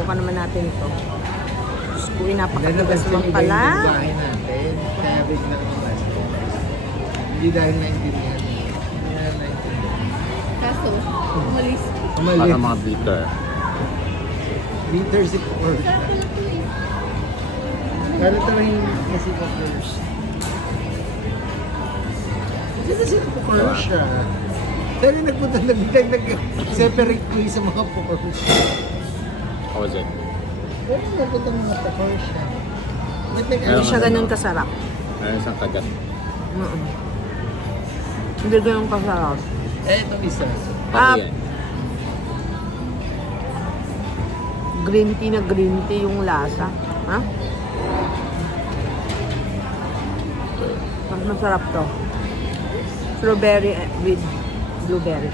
Subukan naman natin ito. Diyos ko, napakatigas naman pala. Bahay natin, kaya biglang hindi dahil naintindihan. Hindi dahil naintindihan. Kaso, umalis. Para mga bitter. Bitter si Porsche. Kala talagang kasi Porsche. Kasi si Porsche. Dahil nagpunta nag-separate ko sa mga Porsche. How was it? Dahil nagpunta mga Porsche. Hindi siya ganun kasarap. Meron isang kagat. Hindi ganun kasarap. Ito isa. Ano yan? Green tea na green tea yung lasa. Ha? Mas masarap to. Strawberry with blueberry.